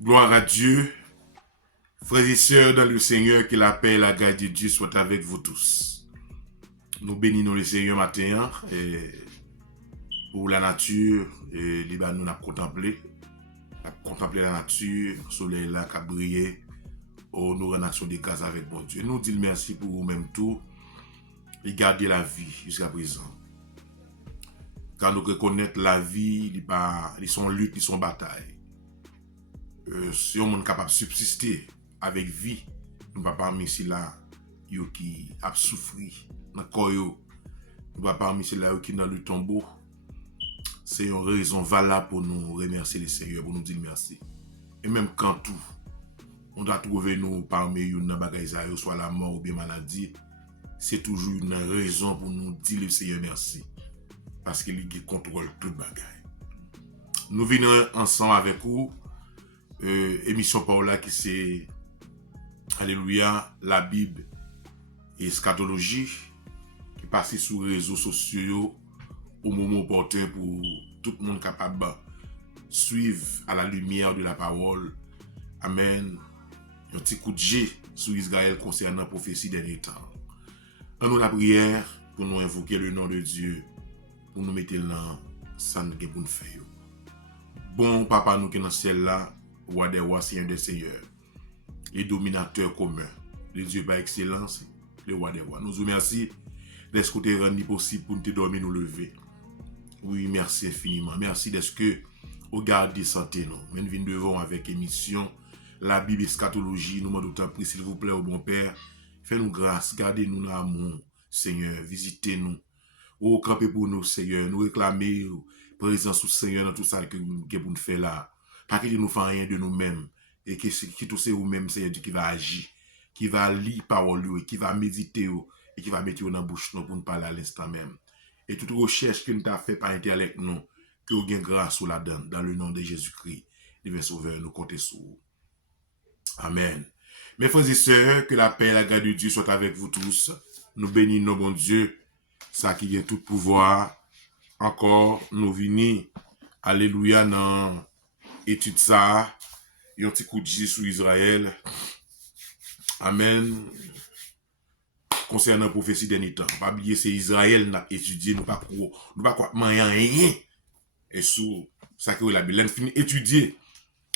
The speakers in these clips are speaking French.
Gloire à Dieu. Frères et sœurs dans le Seigneur, que la paix et la grâce de Dieu soient avec vous tous. Nous bénissons le Seigneur matin pour la nature. Et nous avons contemplé la nature, le soleil là qui a brillé. Oh, nous renons des grâces avec bon Dieu. Nous disons merci pour vous-même tout et garder la vie jusqu'à présent. Quand nous reconnaissons la vie, ils sont lutte, ils sont bataille. Si on est capable de subsister avec vie, nous ne pouvons pas mettre là qui a souffert dans le corps, nous ne pouvons pas mettre là qui dans le tombeau. C'est une raison valable pour nous remercier le Seigneur, pour nous dire merci. Et même quand tout, on doit trouver nous parmi nous dans les bagages, soit la mort ou bien maladie, c'est toujours une raison pour nous dire le Seigneur merci. Parce qu'il contrôle tout le bagage. Nous venons ensemble avec vous. Émission Paola qui c'est Alléluia, la Bible et eschatologie qui passe sur les réseaux sociaux au moment opportun pour tout le monde capable de suivre à la lumière de la parole. Amen. Un petit coup de jet sur Israël concernant la prophétie des derniers temps. En nous la prière pour nous invoquer le nom de Dieu, pour nous mettre là, ça nous pour nous faire. Bon papa nous qui est dans le ciel là, roi des rois, seigneur des seigneurs, et dominateur commun, le Dieu par excellence, le roi des rois. Nous vous remercions d'être que tu rendu possible pour nous te dormir, nous lever. Oui, merci infiniment. Merci d'être que vous gardez santé nous. Nous venons devant avec émission, la Bible eschatologie. Nous demandons d'autant plus, s'il vous plaît, au bon Père. Fais-nous grâce, gardez-nous dans l'amour, Seigneur. Visitez-nous. Oh, campez pour nous, Seigneur. Nous réclamer présence au Seigneur dans tout ça que vous nous faites là. Pas qu'il nous fait rien de nous-mêmes. Et que tout c'est vous-même, Seigneur, qui va agir, qui va lire parole, qui va méditer, et qui va mettre dans la bouche pour nous parler à l'instant même. Et toute recherche que nous avons fait par intellect, nous, que vous ayez grâce la donne, dans le nom de Jésus-Christ, divin Sauveur, nous comptons sur vous. Amen. Mes frères et sœurs, que la paix et la grâce de Dieu soient avec vous tous. Nous bénissons nos bons Dieu, ça qui a tout pouvoir. Encore, nous venons, alléluia, dans étude ça, et un petit coup de jet sur Israël. Amen. Concernant la prophétie des derniers temps. Pas oublier, c'est Israël n'a étudié, nous pas quoi rien. Et sur ça que la Bible finit étudier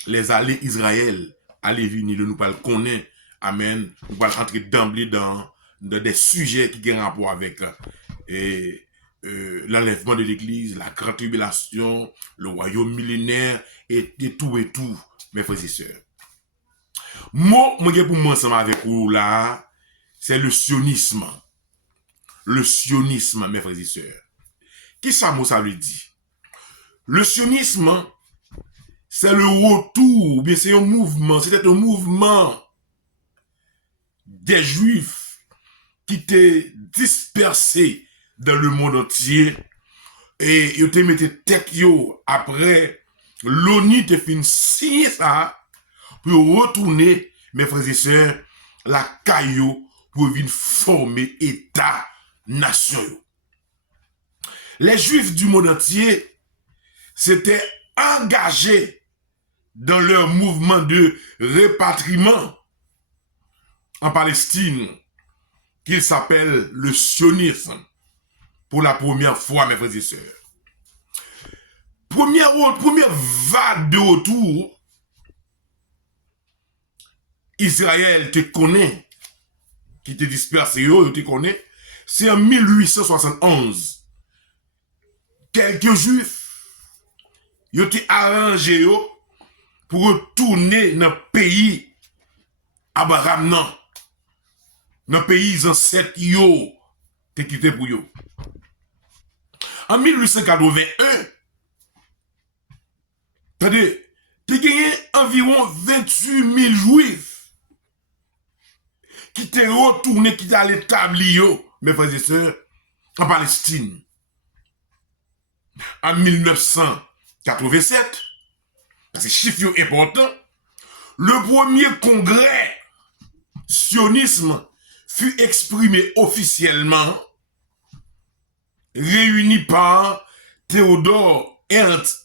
les allées Israël, aller venir, nous pas le connaître. Amen. Nous pas entrer d'emblée dans des sujets qui ont rapport avec l'enlèvement de l'église, la grande tribulation, le royaume millénaire et tout, mes frères et sœurs. Moi pour moi ensemble avec vous là, c'est le sionisme. Le sionisme, mes frères et sœurs. Qui ça veut dire? Le sionisme, c'est le retour, ou bien c'est un mouvement, c'était un mouvement des Juifs qui étaient dispersés dans le monde entier et ils te mettaient tête après l'ONU te fin signer ça pour retourner, mes frères et sœurs, la caillou pour venir former État-nation. Les Juifs du monde entier s'étaient engagés dans leur mouvement de répatriement en Palestine, qu'il s'appelle le sionisme, pour la première fois, mes frères et sœurs. Première vague de retour, Israël te connaît, qui te dispersé, te connaît, c'est en 1871. Quelques Juifs, ils ont été arrangés pour retourner dans le pays Abraham, dans le pays ancêtre, te quitté pour eux. En 1881, c'est-à-dire, tu as gagné environ 28 000 Juifs qui t'ont retourné, qui t'ont établi, mes frères et sœurs, en Palestine. En 1987, c'est chiffre important, le premier congrès sionisme fut exprimé officiellement, réuni par Théodore Herzl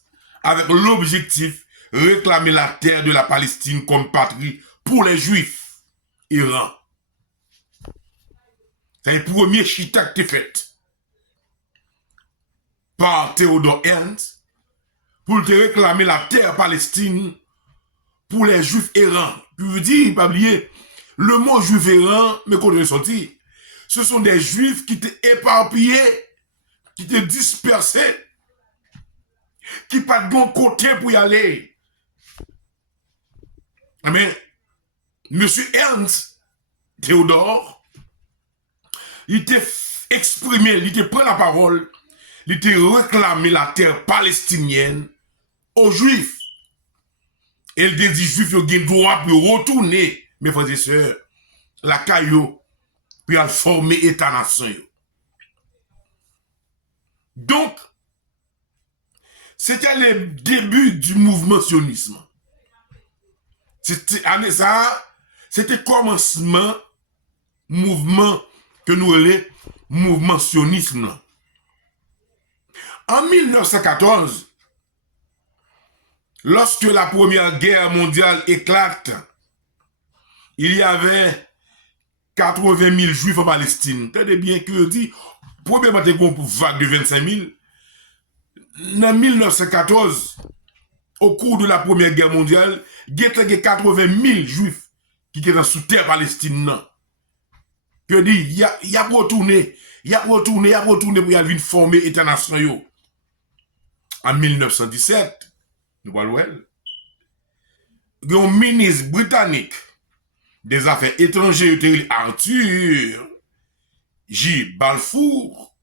avec l'objectif réclamer la terre de la Palestine comme patrie pour les Juifs errants. C'est le premier chita qui était fait par Theodore Ernst pour te réclamer la terre Palestine pour les Juifs errants. Je veux dire, pas oublier, le mot Juif errant, mais qu'on est sorti, ce sont des Juifs qui étaient éparpillés, qui étaient dispersés, qui pas de bon côté pour y aller. Mais, Monsieur Ernst, Théodore, il était exprimé, il était pris la parole, il était réclamé la terre palestinienne aux Juifs. Et il dit Juifs, ils ont le droit pour retourner, mes frères et sœurs, la caillou, puis à former État-nation. Donc, c'était le début du mouvement sionisme. C'était commencement mouvement que nous appelons mouvement sionisme. En 1914, lorsque la Première Guerre mondiale éclate, il y avait 80 000 Juifs en Palestine. Tenez bien que je dis, premièrement, il y a une vague de 25 000. En 1914, au cours de la Première Guerre mondiale, il y a 80 000 Juifs qui étaient sous terre palestine. Que dit, il y a retourné pour y aller former État-nation. En 1917, nous voyons, il y a un ministre britannique des Affaires étrangères, Arthur J. Balfour.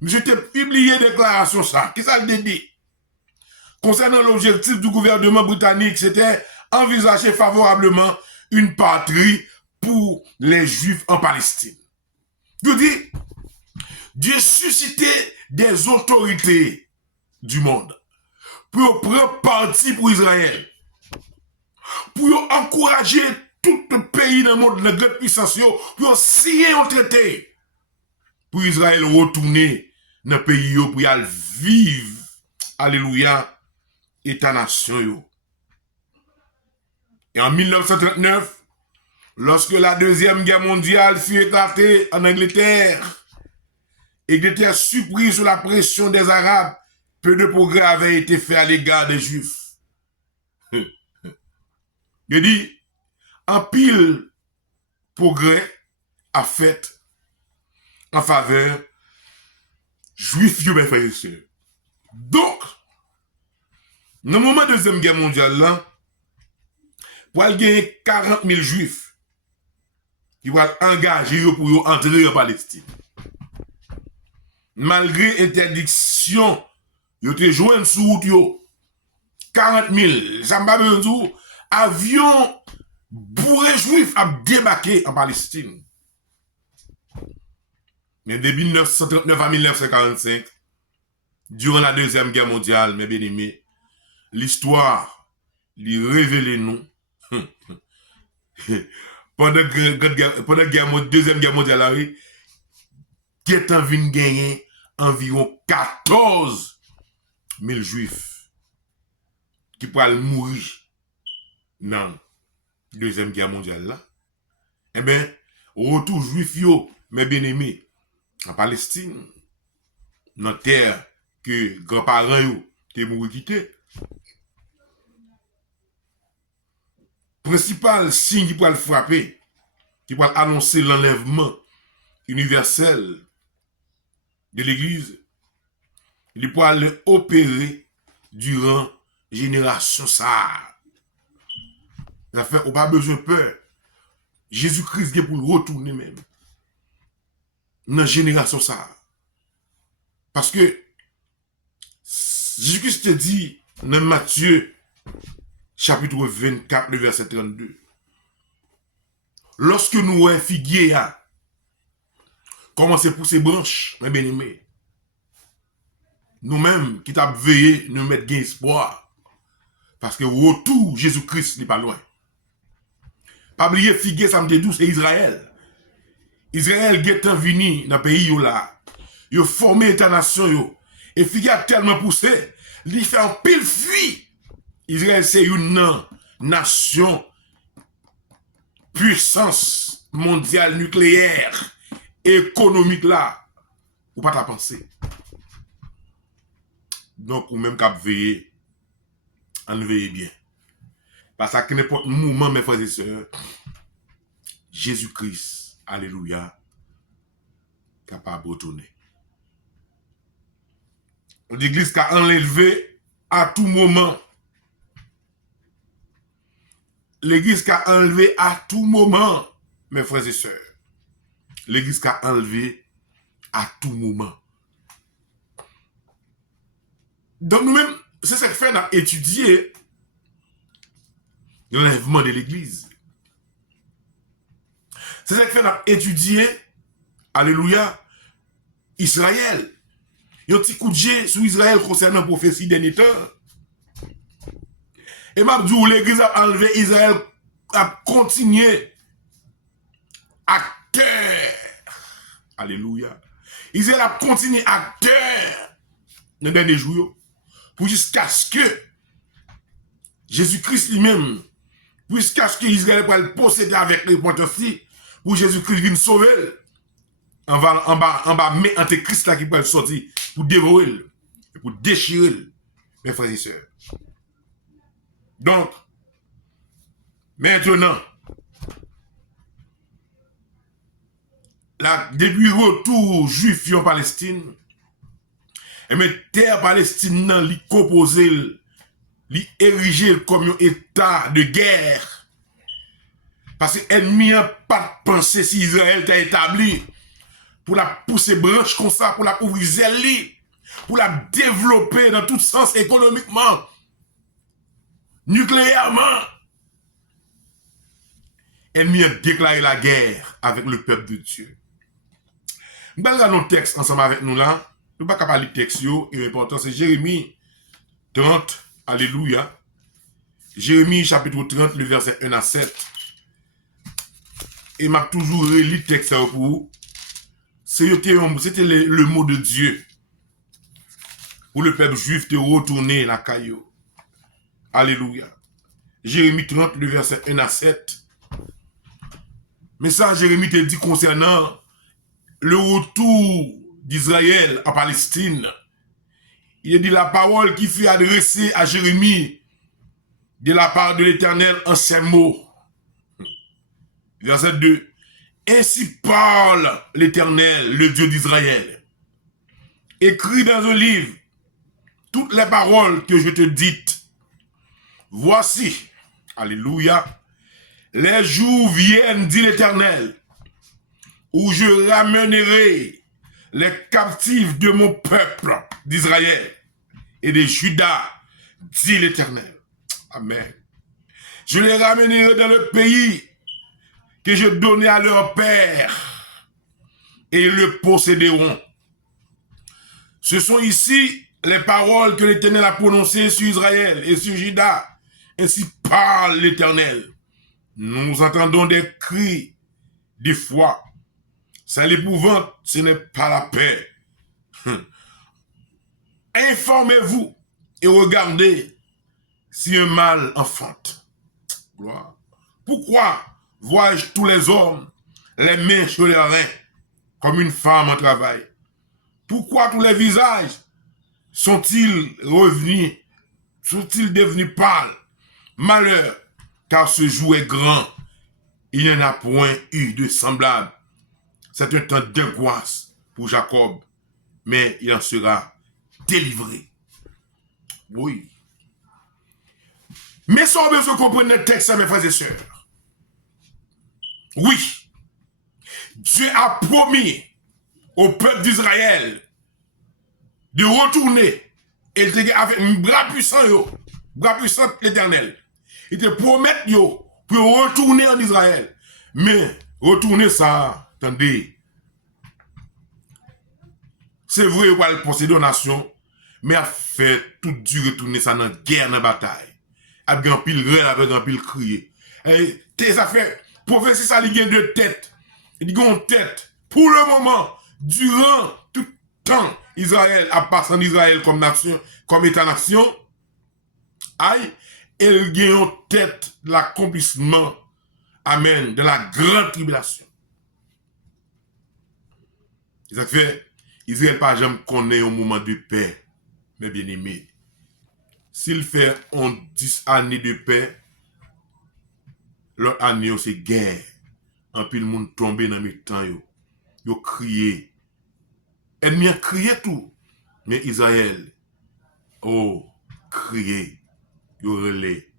Monsieur a publié une déclaration ça. Qu'est-ce que ça dit? Concernant l'objectif du gouvernement britannique, c'était envisager favorablement une patrie pour les Juifs en Palestine. Je dis, Dieu suscitait des autorités du monde pour prendre parti pour Israël, pour encourager tout le pays dans le monde, la grande puissance, pour signer un traité pour Israël retourner dans le pays pour y aller vivre, alléluia, État-nation. Et en 1939, lorsque la Deuxième Guerre mondiale fut éclatée en Angleterre, et qu'il était surpris sous la pression des Arabes, peu de progrès avaient été faits à l'égard des Juifs. Je dis, en pile progrès a fait en faveur Juifs, mes frères et sœurs. Donc, dans le moment de la Deuxième Guerre mondiale, là, pour gagner 40 000 Juifs qui vont engager pour entrer en Palestine. Malgré interdiction, ils ont joué sous route, 40 000, ça m'a besoin avion bourré juif a débarqué en Palestine. Mais de 1939 à 1945, durant la Deuxième Guerre mondiale, mes bien-aimés, l'histoire lui révèle nous. Pendant la Deuxième Guerre mondiale, qui est en train de gagner environ 14 000 Juifs qui pourraient mourir dans la Deuxième Guerre mondiale. Là. Eh bien, retour Juif, mes bien-aimés, en Palestine, dans la terre que grands-parents ont mouru quitté. Principal signe qui peut le frapper, qui peut annoncer l'enlèvement universel de l'Église, il peut aller opérer durant génération ça. Ça fait, on n'a pas besoin de peur. Jésus-Christ est pour le retourner même. Dans la génération ça. Parce que Jésus-Christ te dit dans Matthieu chapitre 24, le verset 32. Lorsque nous voyons figuier, comment c'est pour ces branches, mes bien-aimés. Nous-mêmes, qui t'avons veillé, nous mettre gain espoir. Parce que retour, Jésus-Christ n'est pas loin. Pas oublier figuier, ça me dit c'est Israël. Israël est venu dans le pays là. Il a formé État-nation. Et figuier a tellement poussé, il fait un pile fuit Israël c'est une nation puissance mondiale nucléaire économique là. Ou pas ta pensée. Donc ou même qu'à veiller, en veiller bien. Parce que n'importe moment mes frères et sœurs, Jésus-Christ, alléluia, capable de retourner. L'église qui a enlevé à tout moment. L'église qui a enlevé à tout moment, mes frères et sœurs. L'église qui a enlevé à tout moment. Donc nous-mêmes, c'est ce que fait d'étudier l'enlèvement de l'église. C'est ce que fait d'étudier, alléluia, Israël. Il y a un petit coup de jet sur Israël concernant la prophétie dernier temps. Et m'a dit l'église a enlevé Israël, a continué à terre. Alléluia. Israël a continué à terre dans les derniers jours pour jusqu'à ce que Jésus-Christ lui-même, jusqu'à ce que Israël puisse le posséder avec les potenties, pour Jésus-Christ vienne sauver. En bas, mais Antéchrist là qui peut sortir pour dévorer, pour déchirer, mes frères et sœurs. Donc, maintenant, depuis le retour juif en Palestine, et mais terre Palestine, li composé, li érigé comme un état de guerre. Parce que l'ennemi n'a pas pensé si Israël t'a établi pour la pousser branche comme ça, pour la ouvrir zèle, pour la développer dans tout sens économiquement, nucléairement. L'ennemi a déclaré la guerre avec le peuple de Dieu. Nous allons lire nos textes ensemble avec nous là. Nous ne pouvons pas lire le texte, et l'important c'est Jérémie 30, alléluia. Jérémie chapitre 30, le verset 1 à 7. Et m'a toujours relu le texte pour vous. C'était le mot de Dieu pour le peuple juif de retourner la caillou. Alléluia. Jérémie 30, le verset 1 à 7. Mais ça, Jérémie te dit concernant le retour d'Israël en Palestine. Il a dit la parole qui fut adressée à Jérémie de la part de l'Éternel en ces mots. Verset 2. Ainsi parle l'Éternel, le Dieu d'Israël. Écris dans un livre toutes les paroles que je te dis. Voici, alléluia, les jours viennent, dit l'Éternel, où je ramènerai les captifs de mon peuple d'Israël et de Juda, dit l'Éternel. Amen. Je les ramènerai dans le pays que je donnais à leur père et ils le posséderont. Ce sont ici les paroles que l'Éternel a prononcées sur Israël et sur Juda. Ainsi parle l'Éternel. Nous entendons des cris d'effroi. C'est l'épouvante, ce n'est pas la paix. Informez-vous et regardez si un mal enfante. Pourquoi vois-je tous les hommes les mains sur les reins comme une femme en travail? Pourquoi tous les visages sont-ils revenus, sont-ils devenus pâles? Malheur, car ce jour est grand. Il n'y en a point eu de semblable. C'est un temps d'angoisse pour Jacob, mais il en sera délivré. Oui. Mais ça, on veut se comprendre le texte, mes frères et sœurs. Oui. Dieu a promis au peuple d'Israël de retourner et avec un bras puissant, bras puissant l'Éternel. Il te promet pour retourner en Israël. Mais retourner ça, attendez. C'est vrai, il va posséder une nation, mais a fait tout du retourner ça dans la guerre, dans la bataille. Avec un pile rêve, avec un pile crier. Et tes affaires, prophétie, ça lui gagne deux têtes. Il dit une tête. Pour le moment, durant tout temps, Israël a passé en Israël comme nation, comme état-nation. Aïe, Elle gagne en tête l'accomplissement, amen, de la grande tribulation. Ça fait, Israël pas jamais connaît un moment de paix, mes bien-aimés. S'il fait 10 années de paix, l'autre année, c'est guerre. En puis le monde tombé dans mes temps, yo crié. Ennemi a crié tout. Mais Israël, oh, crié, yo relais.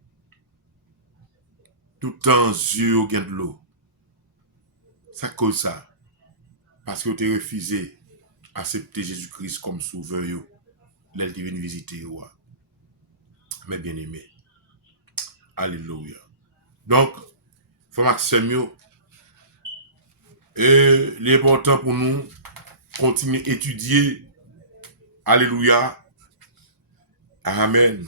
Tout temps, yeux au gain de l'eau. Ça cause ça. Parce que tu as refusé d'accepter Jésus-Christ comme sauveur. L'elle est venue visiter. Mes bien-aimés. Alléluia. Donc, frère Maxime, l'important pour nous, continuer à étudier. Alléluia. Amen.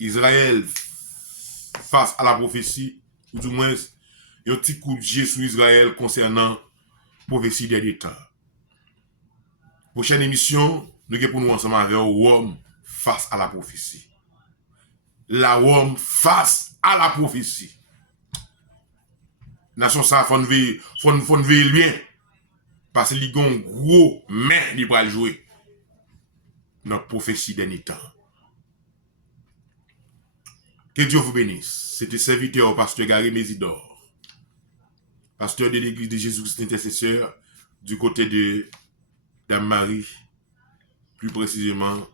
Israël, face à la prophétie, ou du moins, il y a un petit coup de jet sur Israël concernant la prophétie des temps. Prochaine émission, nous allons pour nous ensemble avec Rome face à la prophétie. La Rome face à la prophétie. Nation ça, faut nous veiller bien. Parce qu'il y a un gros mais qui va jouer dans la prophétie des temps. Que Dieu vous bénisse. C'était serviteur pasteur Gary Mésidor, pasteur de l'église de Jésus-Christ intercesseur du côté de Dame Marie, plus précisément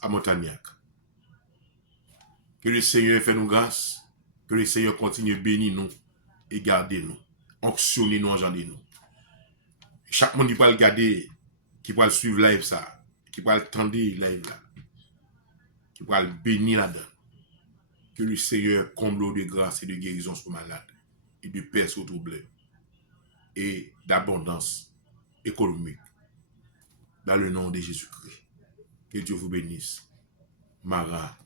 à Montagnac. Que le Seigneur fait nous grâce, que le Seigneur continue de bénir nous et garder nous, onctionner nous, engendrer nous. Chaque monde qui va le garder, qui va le suivre live ça, qui va le tendre live là, qui va le bénir là-dedans. Que le Seigneur comble de grâce et de guérison sur malade et de paix sur troublé et d'abondance économique dans le nom de Jésus-Christ. Que Dieu vous bénisse. Mara.